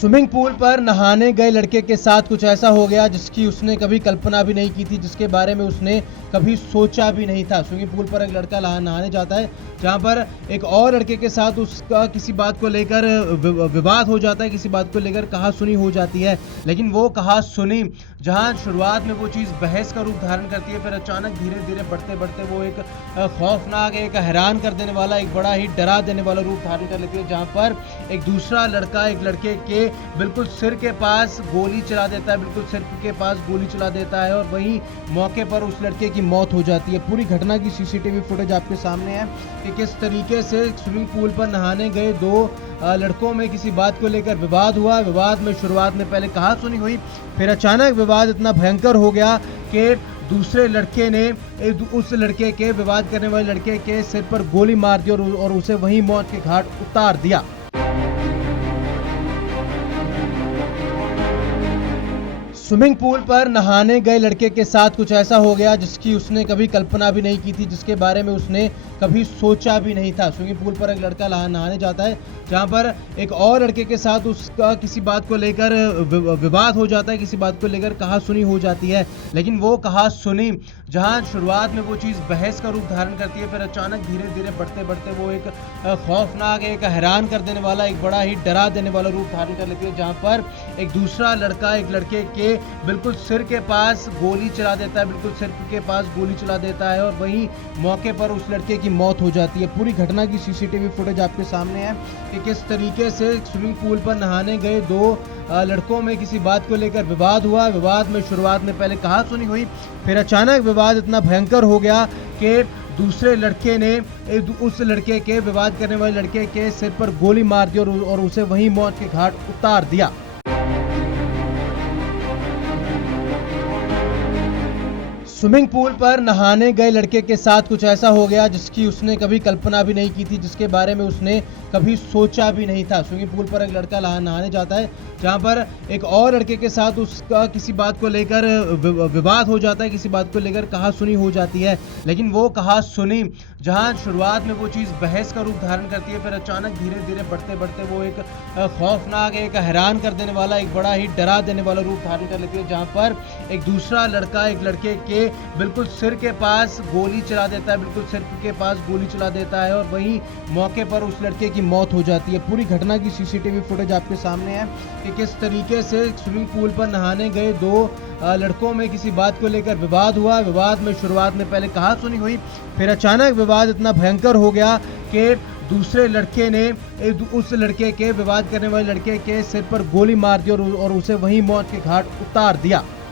Swimming pool पर नहाने गए लड़के के साथ कुछ ऐसा हो गया जिसकी उसने कभी कल्पना भी नहीं की थी, जिसके बारे में उसने कभी सोचा भी नहीं था। स्विमिंग पूल पर एक लड़का नहाने जाता है, जहां पर एक और लड़के के साथ उसका किसी बात को लेकर विवाद हो जाता है, किसी बात को लेकर कहा सुनी हो जाती है। लेकिन वो कहा सुनी जहां शुरुआत में वो चीज़ बहस का रूप धारण करती है, फिर अचानक धीरे धीरे बढ़ते बढ़ते वो एक खौफनाक, एक हैरान कर देने वाला, एक बड़ा ही डरा देने वाला रूप धारण कर लेती है, जहां पर एक दूसरा लड़का एक लड़के के बिल्कुल सिर के पास गोली चला देता है, बिल्कुल सिर के पास गोली चला देता है और वहीं मौके पर उस लड़के की मौत हो जाती है। पूरी घटना की सीसीटीवी फुटेज आपके सामने है कि किस तरीके से स्विमिंग पूल पर नहाने गए दो लड़कों में किसी बात को लेकर विवाद हुआ। विवाद में शुरुआत में पहले कहा सुनी हुई, फिर अचानक विवाद इतना भयंकर हो गया कि दूसरे लड़के ने उस लड़के के विवाद करने वाले लड़के के सिर पर गोली मार दी और उसे वहीं मौत के घाट उतार दिया। स्विमिंग पूल पर नहाने गए लड़के के साथ कुछ ऐसा हो गया जिसकी उसने कभी कल्पना भी नहीं की थी, जिसके बारे में उसने कभी सोचा भी नहीं था। स्विमिंग पूल पर एक लड़का नहाने जाता है, जहां पर एक और लड़के के साथ उसका किसी बात को लेकर विवाद हो जाता है, किसी बात को लेकर कहा सुनी हो जाती है। लेकिन वो कहा सुनी जहां शुरुआत में वो चीज़ बहस का रूप धारण करती है, फिर अचानक धीरे धीरे बढ़ते बढ़ते वो एक खौफनाक, एक हैरान कर देने वाला, एक बड़ा ही डरा देने वाला रूप धारण कर लेती है, जहां पर एक दूसरा लड़का एक लड़के के बिल्कुल सिर के पास गोली चला देता है, बिल्कुल सिर के पास गोली चला देता है और वहीं मौके पर उस लड़के की मौत हो जाती है। पूरी घटना की सीसीटीवी फुटेज आपके सामने है कि किस तरीके से स्विमिंग पूल पर नहाने गए दो लड़कों में किसी बात को लेकर विवाद हुआ। विवाद में शुरुआत में पहले कहा सुनी हुई, फिर अचानक विवाद इतना भयंकर हो गया कि दूसरे लड़के ने उस लड़के के विवाद करने वाले लड़के के सिर पर गोली मार दी और उसे वहीं मौत के घाट उतार दिया। स्विमिंग पूल पर नहाने गए लड़के के साथ कुछ ऐसा हो गया जिसकी उसने कभी कल्पना भी नहीं की थी, जिसके बारे में उसने कभी सोचा भी नहीं था। स्विमिंग पूल पर एक लड़का नहाने जाता है, जहां पर एक और लड़के के साथ उसका किसी बात को लेकर विवाद हो जाता है, किसी बात को लेकर कहा सुनी हो जाती है। लेकिन वो कहा सुनी जहां शुरुआत में वो चीज़ बहस का रूप धारण करती है, फिर अचानक धीरे धीरे बढ़ते बढ़ते वो एक खौफनाक, एक हैरान कर देने वाला, एक बड़ा ही डरा देने वाला रूप धारण कर लेती है, जहां पर एक दूसरा लड़का एक लड़के के बिल्कुल सिर के पास गोली चला देता है, बिल्कुल सिर के पास गोली चला देता है और वहीं मौके पर उस लड़के की मौत हो जाती है। पूरी घटना की सीसीटीवी फुटेज आपके सामने है कि किस तरीके से स्विमिंग पूल पर नहाने गए दो लड़कों में किसी बात को लेकर विवाद हुआ। विवाद में शुरुआत में पहले कहा सुनी हुई, फिर अचानक विवाद इतना भयंकर हो गया कि दूसरे लड़के ने उस लड़के के विवाद करने वाले लड़के के सिर पर गोली मार दी और उसे वहीं मौत के घाट उतार दिया।